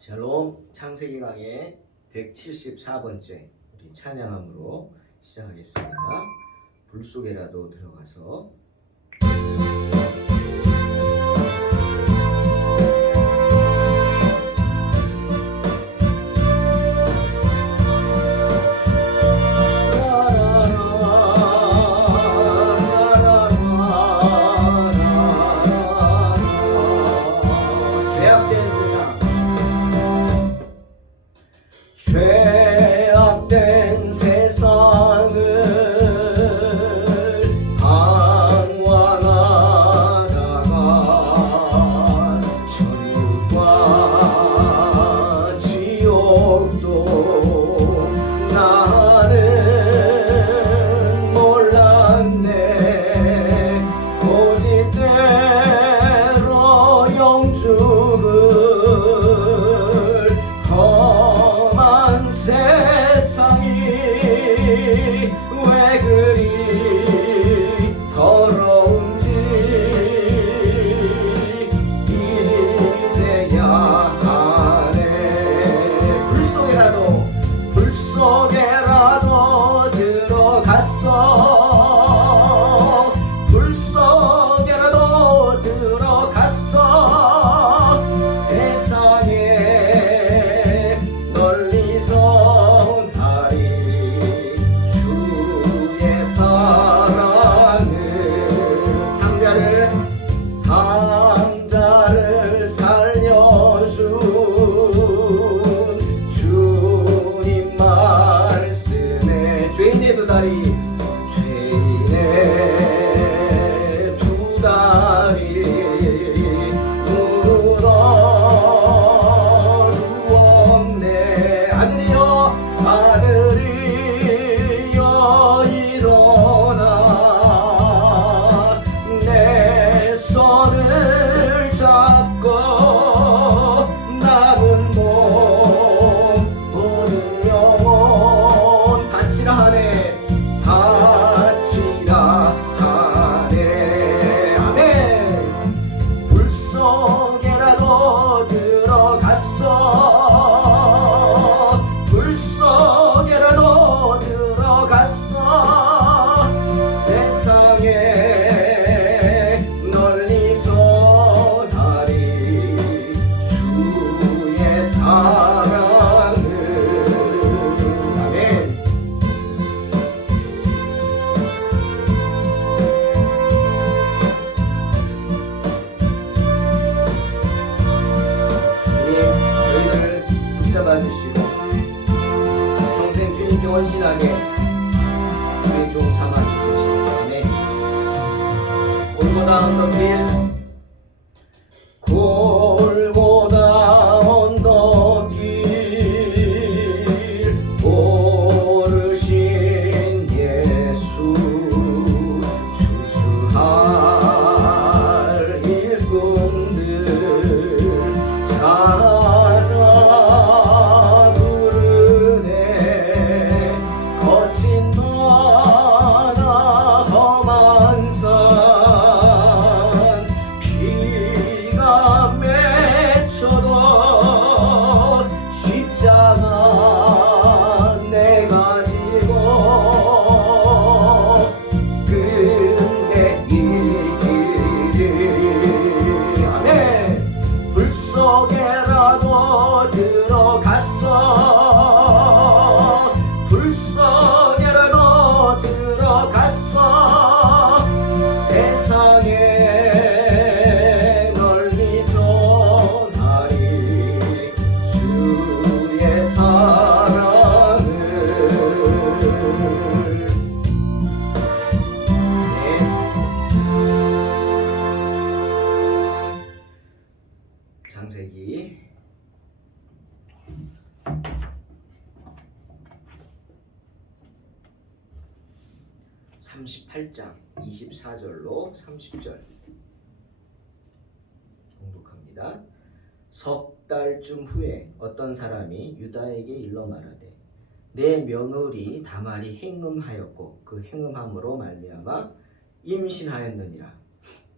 샬롬. 창세기 강의 174번째 우리 찬양함으로 시작하겠습니다. 불 속에라도 들어가서 죄악된 세상을 방황하다가 천국과 지옥도 나는 몰랐네. 고집대로 영죽을 세상이 왜 그리 더러운지 이제야 아네. 불 속에라도 들어갔어. 불 속에라도 들어갔어. 세상에 널리서 주의 사랑을 당자를 살려준 주님 말씀에 죄인의 두 다리 묻어두었네. 아들이여 일어나 내 손을 잡고 남은 몸 모든 영혼 바치라 하네. 아멘. 불 속에라도 들어갔어. 불 속에라도 들어갔어. 세상에 널리 전하리 주의 사랑을. 아멘. 저희를 붙잡아 주시고 평생 주님께 헌신하게 주의 종 삼아 주소서. 아멘. 골고다 언덕길 오르신 예수 추수할 일꾼들 찾아 부르네. 거친 바다 험한 산 비가 맺혀도 십자가 내가 지고 끝내 이 길을. 아멘. 불 속에라도 들어갔어. 불 속에라도 들어갔어. 세상에 널리 전하리 주의 사랑을. 네. 창세기 38장 24절로 30절 봉독합니다. 석 달쯤 후에 어떤 사람이 유다에게 일러 말하되 내 며느리 다말이 행음하였고 그 행음함으로 말미암아 임신하였느니라.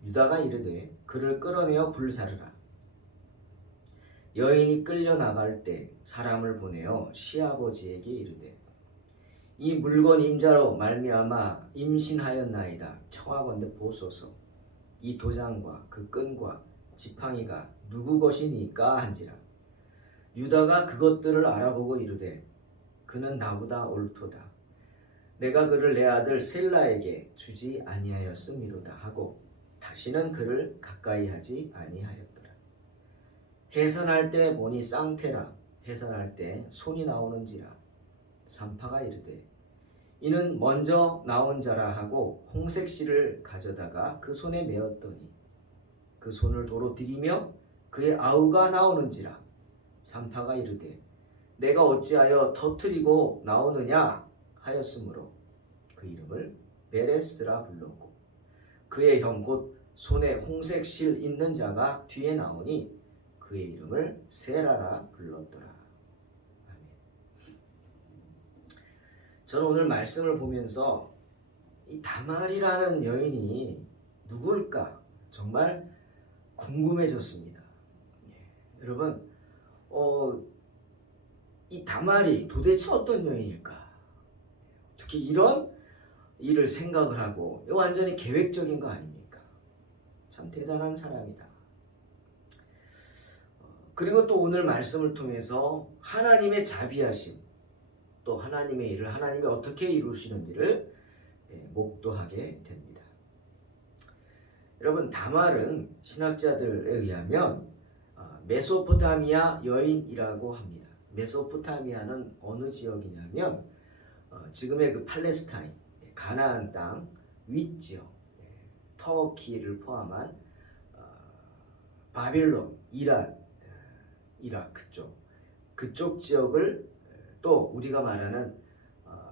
유다가 이르되 그를 끌어내어 불사르라. 여인이 끌려 나갈 때 사람을 보내어 시아버지에게 이르되 이 물건 임자로 말미암아 임신하였나이다. 청하건대 보소서. 이 도장과 그 끈과 지팡이가 누구 것이니까 한지라. 유다가 그것들을 알아보고 이르되 그는 나보다 옳도다. 내가 그를 내 아들 셀라에게 주지 아니하였음이로다 하고 다시는 그를 가까이 하지 아니하였더라. 해산할 때 보니 쌍태라. 해산할 때 손이 나오는지라. 산파가 이르되 이는 먼저 나온 자라 하고 홍색 실을 가져다가 그 손에 메었더니 그 손을 도로 들이며 그의 아우가 나오는지라. 산파가 이르되 내가 어찌하여 터뜨리고 나오느냐 하였으므로 그 이름을 베레스라 불렀고 그의 형 곧 손에 홍색 실 있는 자가 뒤에 나오니 그의 이름을 세라라 불렀더라. 아멘. 저는 오늘 말씀을 보면서 이 다말이라는 여인이 누굴까 정말 궁금해졌습니다. 여러분, 이 다말이 도대체 어떤 여인일까? 어떻게 이런 일을 생각을 하고 완전히 계획적인 거 아닙니까? 참 대단한 사람이다. 그리고 또 오늘 말씀을 통해서 하나님의 자비하심, 또 하나님의 일을 하나님이 어떻게 이루시는지를 목도하게 됩니다. 여러분, 다말은 신학자들에 의하면 메소포타미아 여인이라고 합니다. 메소포타미아는 어느 지역이냐면 지금의 그 팔레스타인, 가나안 땅 윗지역, 터키를 포함한 바빌론, 이란, 이라크 그쪽 지역을 또 우리가 말하는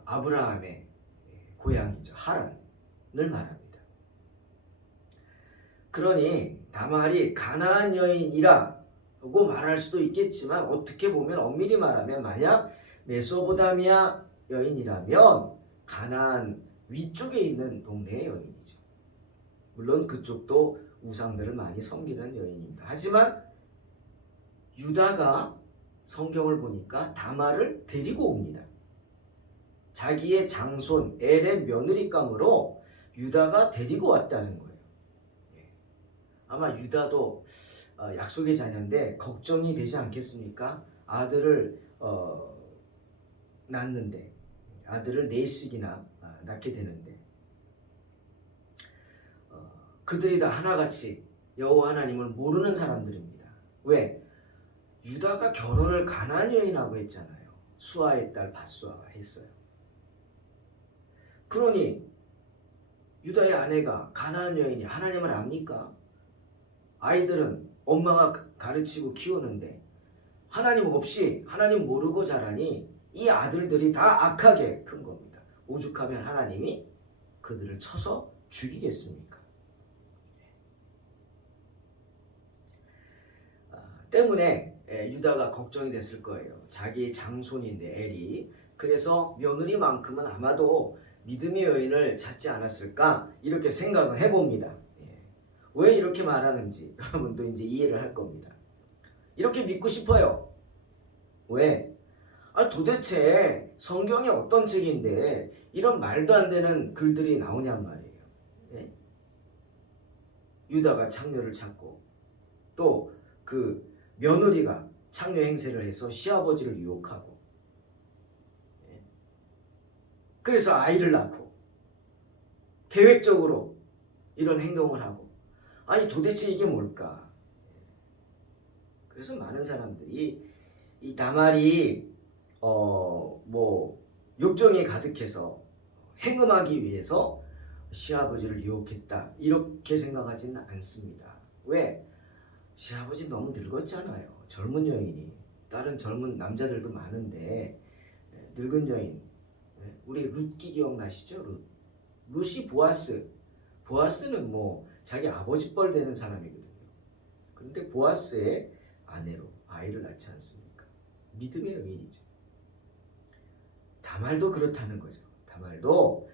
아브라함의 고향이죠. 하란을 말합니다. 그러니 다말이 가나안 여인이라고 말할 수도 있겠지만 어떻게 보면 엄밀히 말하면 만약 메소포타미아 여인이라면 가나안 위쪽에 있는 동네의 여인이죠. 물론 그쪽도 우상들을 많이 섬기는 여인입니다. 하지만 유다가 성경을 보니까 다말을 데리고 옵니다. 자기의 장손 엘의 며느리감으로 유다가 데리고 왔다는 거예요. 아마 유다도 약속의 자녀인데 걱정이 되지 않겠습니까? 아들을 낳는데 아들을 넷씩이나 낳게 되는데 그들이 다 하나같이 여호와 하나님을 모르는 사람들입니다. 왜? 유다가 결혼을 가나안 여인하고 했잖아요. 수아의 딸 밧수아가 했어요. 그러니 유다의 아내가 가나안 여인이 하나님을 압니까? 아이들은 엄마가 가르치고 키우는데 하나님 없이 하나님 모르고 자라니 이 아들들이 다 악하게 큰 겁니다. 오죽하면 하나님이 그들을 쳐서 죽이겠습니까? 때문에 유다가 걱정이 됐을 거예요. 자기 장손인데 엘이. 그래서 며느리만큼은 아마도 믿음의 여인을 찾지 않았을까 이렇게 생각을 해봅니다. 왜 이렇게 말하는지 여러분도 이제 이해를 할 겁니다. 이렇게 믿고 싶어요. 왜? 도대체 성경이 어떤 책인데 이런 말도 안 되는 글들이 나오냔 말이에요. 유다가 창녀를 찾고 또 그 며느리가 창녀 행세를 해서 시아버지를 유혹하고 그래서 아이를 낳고 계획적으로 이런 행동을 하고 도대체 이게 뭘까? 그래서 많은 사람들이 이 다말이 욕정이 가득해서 행음하기 위해서 시아버지를 유혹했다 이렇게 생각하지는 않습니다. 왜? 시아버지 너무 늙었잖아요. 젊은 여인이. 다른 젊은 남자들도 많은데 늙은 여인. 우리 룻기 기억나시죠? 룻이 보아스는 자기 아버지 뻘 되는 사람이거든요. 그런데 보아스의 아내로 아이를 낳지 않습니까? 믿음의 여인이죠. 다말도 그렇다는 거죠. 다말도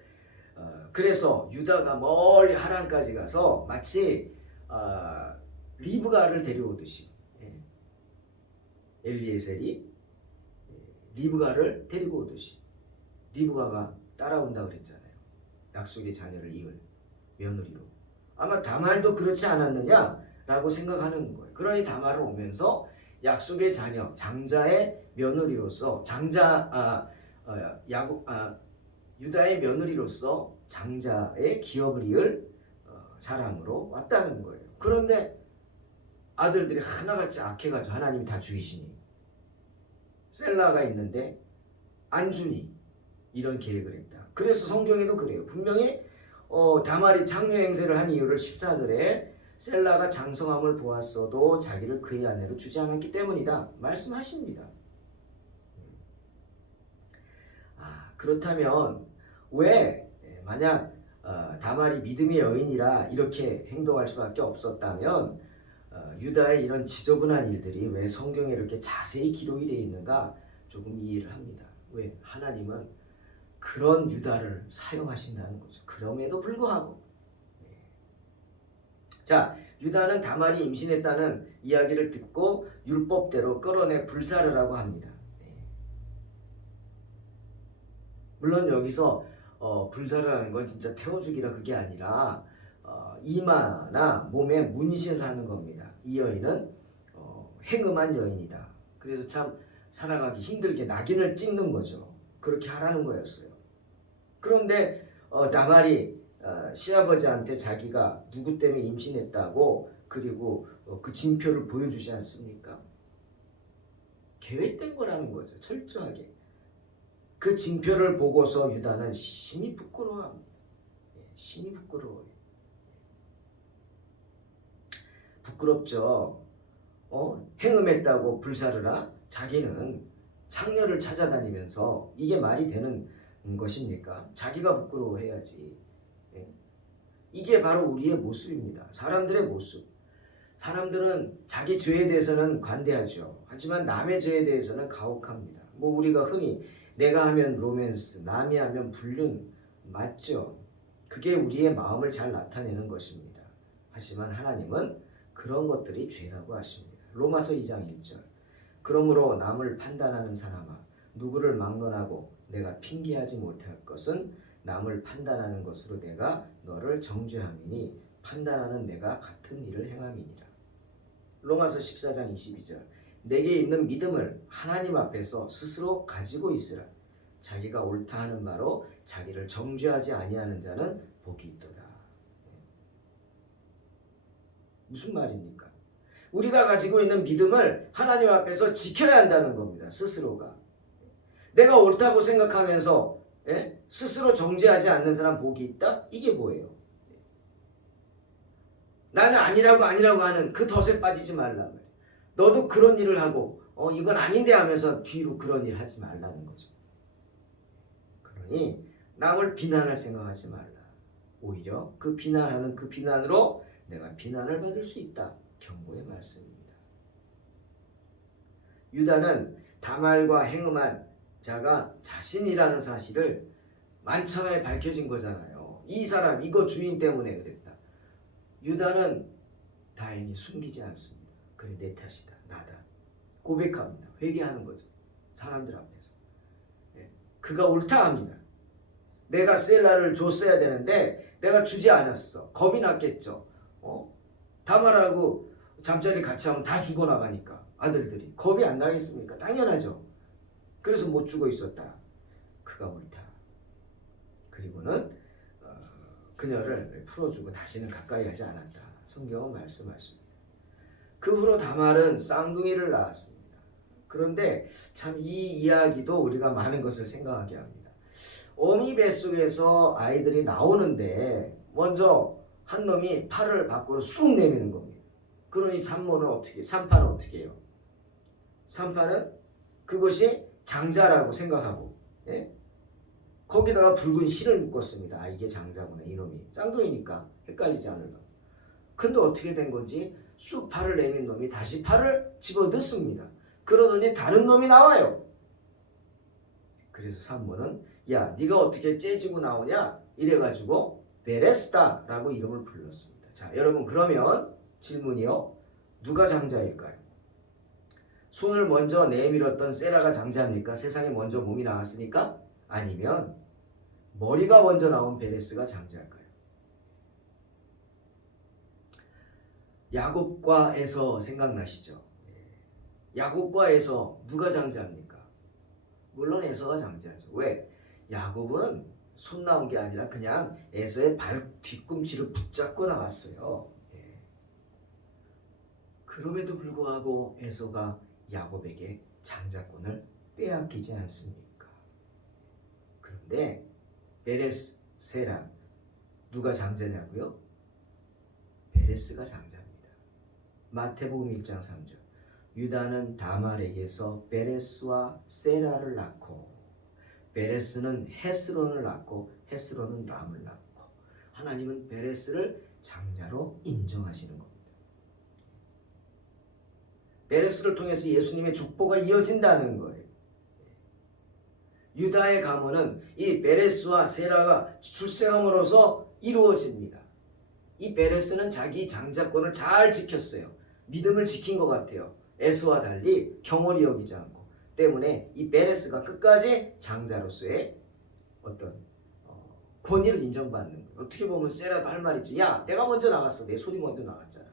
그래서 유다가 멀리 하란까지 가서 마치 리브가를 데려오듯이 엘리에셀이 리브가를 데리고 오듯이 리브가가 따라온다 그랬잖아요. 약속의 자녀를 이을 며느리로. 아마 다말도 그렇지 않았느냐라고 생각하는 거예요. 그러니 다말은 오면서 약속의 자녀, 장자의 며느리로서 유다의 며느리로서 장자의 기업을 이을 사람으로 왔다는 거예요. 그런데 아들들이 하나같이 악해가지고 하나님이 다 죽이시니 셀라가 있는데 안 주니 이런 계획을 했다. 그래서 성경에도 그래요. 분명히 다말이 창녀 행세를 한 이유를 14절에 셀라가 장성함을 보았어도 자기를 그의 아내로 주지 않았기 때문이다 말씀하십니다. 그렇다면 왜 만약 다말이 믿음의 여인이라 이렇게 행동할 수밖에 없었다면 유다의 이런 지저분한 일들이 왜 성경에 이렇게 자세히 기록이 되어 있는가 조금 이해를 합니다. 왜? 하나님은 그런 유다를 사용하신다는 거죠. 그럼에도 불구하고 자, 유다는 다말이 임신했다는 이야기를 듣고 율법대로 끌어내 불사르라고 합니다. 물론 여기서 불사르라는 건 진짜 태워주기라 그게 아니라 이마나 몸에 문신을 하는 겁니다. 이 여인은 행음한 여인이다. 그래서 참 살아가기 힘들게 낙인을 찍는 거죠. 그렇게 하라는 거였어요. 그런데 다말이 시아버지한테 자기가 누구 때문에 임신했다고 그리고 그 징표를 보여주지 않습니까? 계획된 거라는 거죠. 철저하게. 그 징표를 보고서 유다는 심히 부끄러워합니다. 심히 부끄러워요. 부끄럽죠. 행음했다고 불사르라? 자기는 창녀를 찾아다니면서 이게 말이 되는 것입니까? 자기가 부끄러워해야지. 이게 바로 우리의 모습입니다. 사람들의 모습. 사람들은 자기 죄에 대해서는 관대하죠. 하지만 남의 죄에 대해서는 가혹합니다. 우리가 흔히 내가 하면 로맨스, 남이 하면 불륜, 맞죠? 그게 우리의 마음을 잘 나타내는 것입니다. 하지만 하나님은 그런 것들이 죄라고 하십니다. 로마서 2장 1절. 그러므로 남을 판단하는 사람아, 누구를 막론하고 내가 핑계하지 못할 것은 남을 판단하는 것으로 내가 너를 정죄함이니 판단하는 내가 같은 일을 행함이니라. 로마서 14장 22절. 내게 있는 믿음을 하나님 앞에서 스스로 가지고 있으라. 자기가 옳다 하는 바로 자기를 정죄하지 아니하는 자는 복이 있도다. 무슨 말입니까? 우리가 가지고 있는 믿음을 하나님 앞에서 지켜야 한다는 겁니다. 스스로가. 내가 옳다고 생각하면서 스스로 정죄하지 않는 사람 복이 있다? 이게 뭐예요? 나는 아니라고 하는 그 덫에 빠지지 말라고요. 너도 그런 일을 하고 이건 아닌데 하면서 뒤로 그런 일 하지 말라는 거죠. 그러니 남을 비난할 생각하지 말라. 오히려 그 비난하는 그 비난으로 내가 비난을 받을 수 있다. 경고의 말씀입니다. 유다는 다말과 행음한 자가 자신이라는 사실을 만천하에 밝혀진 거잖아요. 이 사람 이거 주인 때문에 그랬다. 유다는 다행히 숨기지 않습니다. 그래 내 탓이다. 나다. 고백합니다. 회개하는 거죠. 사람들 앞에서. 그가 옳다 합니다. 내가 셀라를 줬어야 되는데 내가 주지 않았어. 겁이 났겠죠. 다말하고 잠자리 같이 하면 다 죽어나가니까 아들들이. 겁이 안 나겠습니까? 당연하죠. 그래서 못 주고 있었다. 그가 옳다. 그리고는 그녀를 풀어주고 다시는 가까이 하지 않았다. 성경은 말씀하십니다. 그 후로 다말은 쌍둥이를 낳았습니다. 그런데 참 이 이야기도 우리가 많은 것을 생각하게 합니다. 어미 뱃속에서 아이들이 나오는데 먼저 한 놈이 팔을 밖으로 쑥 내미는 겁니다. 그러니 산모는 산파는 어떻게 해요? 산파는 그것이 장자라고 생각하고 거기다가 붉은 실을 묶었습니다. 이게 장자구나 이놈이. 쌍둥이니까 헷갈리지 않으려고. 근데 어떻게 된 건지 쑥 팔을 내민 놈이 다시 팔을 집어넣습니다. 그러더니 다른 놈이 나와요. 그래서 산모는 야 네가 어떻게 째지고 나오냐 이래가지고 베레스다라고 이름을 불렀습니다. 자 여러분 그러면 질문이요. 누가 장자일까요? 손을 먼저 내밀었던 세라가 장자입니까? 세상에 먼저 몸이 나왔으니까? 아니면 머리가 먼저 나온 베레스가 장자일까요? 야곱과 에서 생각나시죠? 야곱과 에서 누가 장자입니까? 물론 에서가 장자죠. 왜? 야곱은 손 나온 게 아니라 그냥 에서의 발 뒤꿈치를 붙잡고 나왔어요. 그럼에도 불구하고 에서가 야곱에게 장자권을 빼앗기지 않습니까? 그런데 베레스, 세라 누가 장자냐고요? 베레스가 장자입니다. 마태복음 1장 3절 유다는 다말에게서 베레스와 세라를 낳고 베레스는 헤스론을 낳고 헤스론은 람을 낳고 하나님은 베레스를 장자로 인정하시는 겁니다. 베레스를 통해서 예수님의 족보가 이어진다는 거예요. 유다의 가문은 이 베레스와 세라가 출생함으로써 이루어집니다. 이 베레스는 자기 장자권을 잘 지켰어요. 믿음을 지킨 것 같아요. 에서와 달리 경홀히 여기지 않고 때문에 이 베레스가 끝까지 장자로서의 어떤 권위를 인정받는 거예요. 어떻게 보면 세라도 할 말 있죠. 야, 내가 먼저 나갔어. 내 손이 먼저 나갔잖아.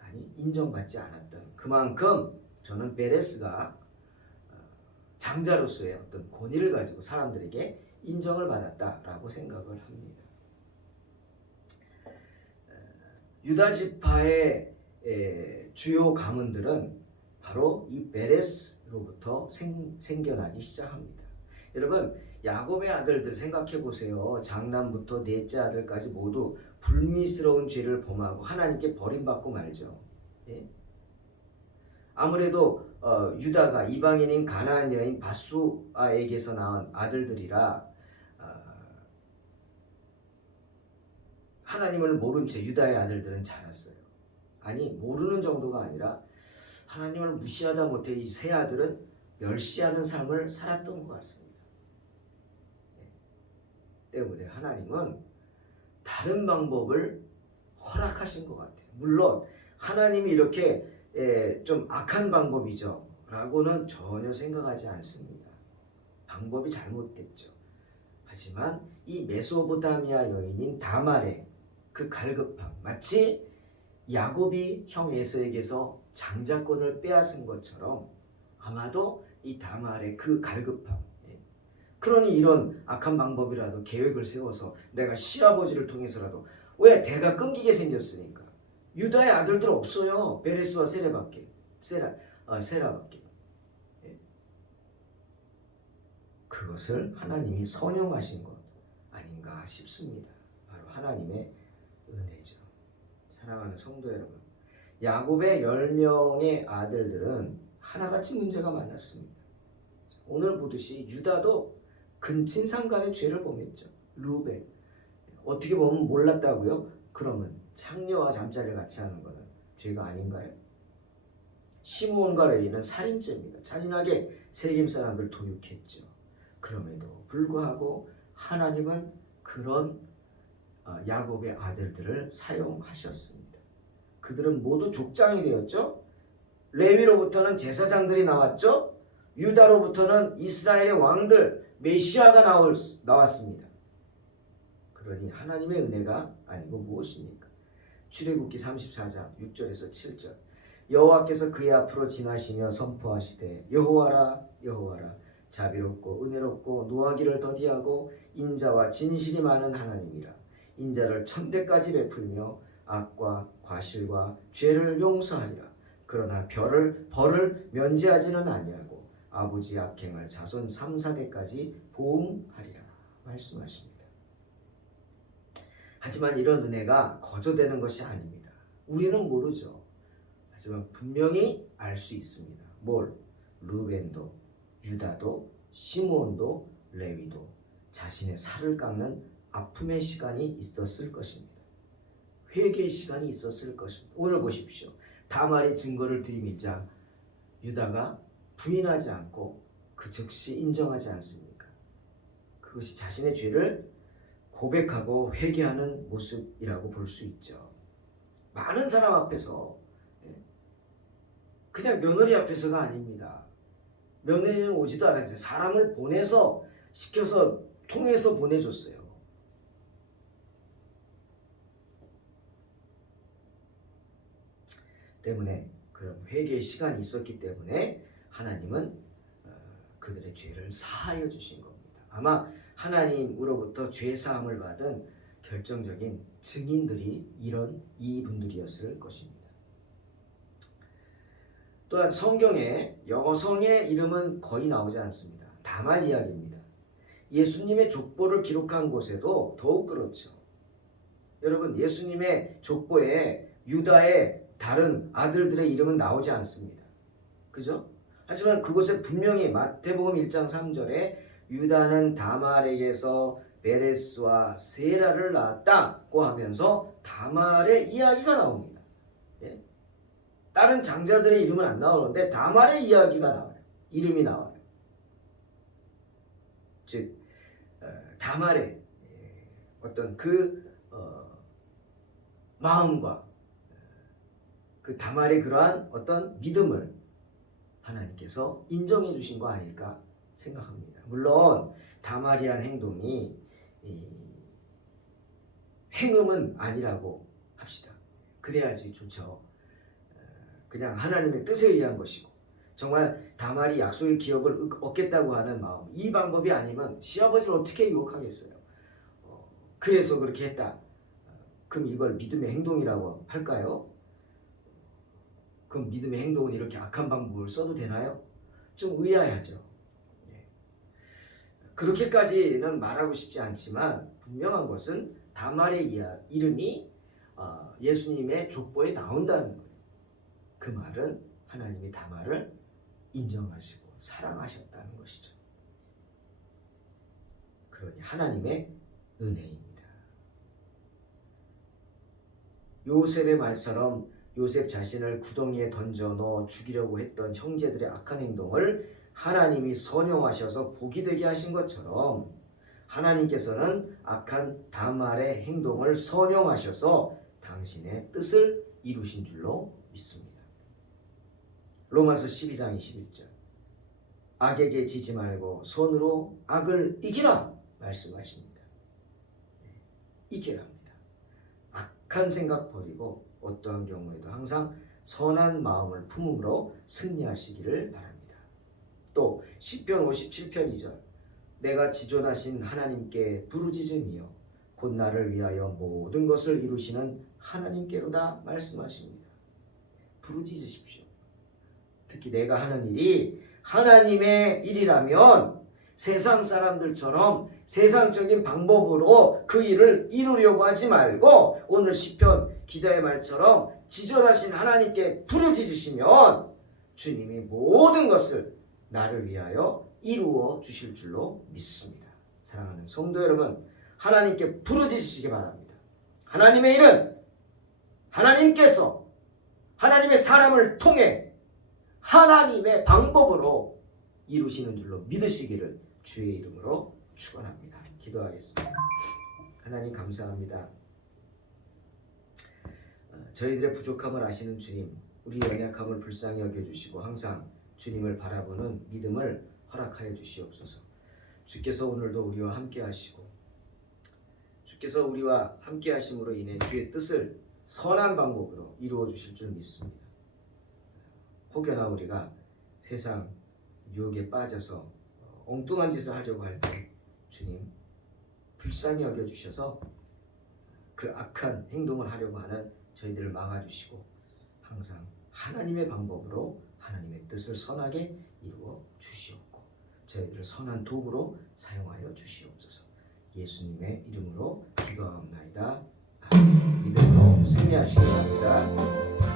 아니, 인정받지 않았던 그만큼 저는 베레스가 장자로서의 어떤 권위를 가지고 사람들에게 인정을 받았다라고 생각을 합니다. 유다 지파의 주요 가문들은 바로 이 베레스로부터 생겨나기 시작합니다. 여러분, 야곱의 아들들 생각해 보세요. 장남부터 넷째 아들까지 모두 불미스러운 죄를 범하고 하나님께 버림받고 말죠. 예? 아무래도 유다가 이방인인 가나안 여인 바수아에게서 낳은 아들들이라 하나님을 모른 채 유다의 아들들은 자랐어요. 아니, 모르는 정도가 아니라 하나님을 무시하다 못해 이 세 아들은 멸시하는 삶을 살았던 것 같습니다. 때문에 하나님은 다른 방법을 허락하신 것 같아요. 물론 하나님이 이렇게 좀 악한 방법이죠 라고는 전혀 생각하지 않습니다. 방법이 잘못됐죠. 하지만 이 메소포타미아 여인인 다말의 그 갈급함, 마치 야곱이 형 에서에게서 장자권을 빼앗은 것처럼 아마도 이 다말의 그 갈급함, 그러니 이런 악한 방법이라도 계획을 세워서 내가 시아버지를 통해서라도, 왜? 대가 끊기게 생겼으니까. 유다의 아들들 없어요. 베레스와 세라밖에. 그것을 하나님이 선용하신 것 아닌가 싶습니다. 바로 하나님의 은혜죠. 사랑하는 성도 여러분, 야곱의 10명의 아들들은 하나같이 문제가 많았습니다. 오늘 보듯이 유다도 근친상간의 죄를 범했죠. 루벤, 어떻게 보면 몰랐다고요? 그러면 창녀와 잠자리를 같이 하는 것은 죄가 아닌가요? 시므온과 레위는 살인죄입니다. 잔인하게 세겜 사람을 도륙했죠. 그럼에도 불구하고 하나님은 그런 야곱의 아들들을 사용하셨습니다. 그들은 모두 족장이 되었죠. 레위로부터는 제사장들이 나왔죠. 유다로부터는 이스라엘의 왕들, 메시아가 나왔습니다. 그러니 하나님의 은혜가 아니고 무엇입니까? 출애굽기 34장 6절에서 7절 여호와께서 그의 앞으로 지나시며 선포하시되 여호와라 여호와라 자비롭고 은혜롭고 노하기를 더디하고 인자와 진실이 많은 하나님이라. 인자를 천대까지 베풀며 악과 과실과 죄를 용서하리라. 그러나 벌을 면제하지는 아니하고 아버지 악행을 자손 3, 4대까지 보응하리라 말씀하십니다. 하지만 이런 은혜가 거저되는 것이 아닙니다. 우리는 모르죠. 하지만 분명히 알 수 있습니다. 뭘? 루벤도, 유다도, 시므온도, 레위도 자신의 살을 깎는 아픔의 시간이 있었을 것입니다. 회개의 시간이 있었을 것입니다. 오늘 보십시오. 다말이 증거를 들이밀자 유다가 부인하지 않고 그 즉시 인정하지 않습니까? 그것이 자신의 죄를 고백하고 회개하는 모습이라고 볼 수 있죠. 많은 사람 앞에서 그냥 며느리 앞에서가 아닙니다. 며느리는 오지도 않았어요. 사람을 보내서 시켜서 통해서 보내줬어요. 때문에 그런 회개의 시간이 있었기 때문에 하나님은 그들의 죄를 사하여 주신 겁니다. 아마 하나님으로부터 죄 사함을 받은 결정적인 증인들이 이분들이었을 것입니다. 또한 성경에 여성의 이름은 거의 나오지 않습니다. 다말 이야기입니다. 예수님의 족보를 기록한 곳에도 더욱 그렇죠. 여러분, 예수님의 족보에 유다의 다른 아들들의 이름은 나오지 않습니다. 그죠? 하지만 그곳에 분명히 마태복음 1장 3절에 유다는 다말에게서 베레스와 세라를 낳았다고 하면서 다말의 이야기가 나옵니다. 예? 다른 장자들의 이름은 안 나오는데 다말의 이야기가 나와요. 이름이 나와요. 즉 다말의 어떤 그 마음과 그 다말의 그러한 어떤 믿음을 하나님께서 인정해 주신 거 아닐까 생각합니다. 물론 다말이란 행동이 행음은 아니라고 합시다. 그래야지 좋죠. 그냥 하나님의 뜻에 의한 것이고 정말 다말이 약속의 기업을 얻겠다고 하는 마음, 이 방법이 아니면 시아버지를 어떻게 유혹하겠어요. 그래서 그렇게 했다. 그럼 이걸 믿음의 행동이라고 할까요? 그럼 믿음의 행동은 이렇게 악한 방법을 써도 되나요? 좀 의아하죠. 그렇게까지는 말하고 싶지 않지만 분명한 것은 다말의 이름이 예수님의 족보에 나온다는 거예요. 그 말은 하나님이 다말을 인정하시고 사랑하셨다는 것이죠. 그러니 하나님의 은혜입니다. 요셉의 말처럼 요셉 자신을 구덩이에 던져 넣어 죽이려고 했던 형제들의 악한 행동을 하나님이 선용하셔서 복이 되게 하신 것처럼 하나님께서는 악한 다말의 행동을 선용하셔서 당신의 뜻을 이루신 줄로 믿습니다. 로마서 12장 21절 악에게 지지 말고 손으로 악을 이기라 말씀하십니다. 이겨야 합니다. 악한 생각 버리고 어떠한 경우에도 항상 선한 마음을 품음으로 승리하시기를 바랍니다. 또 시편 57편 2절 내가 지존하신 하나님께 부르짖으며 곧 나를 위하여 모든 것을 이루시는 하나님께로다 말씀하십니다. 부르짖으십시오. 특히 내가 하는 일이 하나님의 일이라면 세상 사람들처럼 세상적인 방법으로 그 일을 이루려고 하지 말고 오늘 시편 기자의 말처럼 지존하신 하나님께 부르짖으시면 주님이 모든 것을 나를 위하여 이루어 주실 줄로 믿습니다. 사랑하는 성도 여러분, 하나님께 부르짖으시기 바랍니다. 하나님의 일은 하나님께서 하나님의 사람을 통해 하나님의 방법으로 이루시는 줄로 믿으시기를 주의 이름으로 축원합니다. 기도하겠습니다. 하나님 감사합니다. 저희들의 부족함을 아시는 주님, 우리 연약함을 불쌍히 여겨주시고 항상 주님을 바라보는 믿음을 허락하여 주시옵소서. 주께서 오늘도 우리와 함께 하시고 주께서 우리와 함께 하심으로 인해 주의 뜻을 선한 방법으로 이루어 주실 줄 믿습니다. 혹여나 우리가 세상 유혹에 빠져서 엉뚱한 짓을 하려고 할 때 주님 불쌍히 여겨주셔서 그 악한 행동을 하려고 하는 저희들을 막아주시고 항상 하나님의 방법으로 하나님의 뜻을 선하게 이루어 주시옵고 저희들을 선한 도구로 사용하여 주시옵소서. 예수님의 이름으로 기도하옵나이다. 아멘. 믿음으로 승리하시기 바랍니다.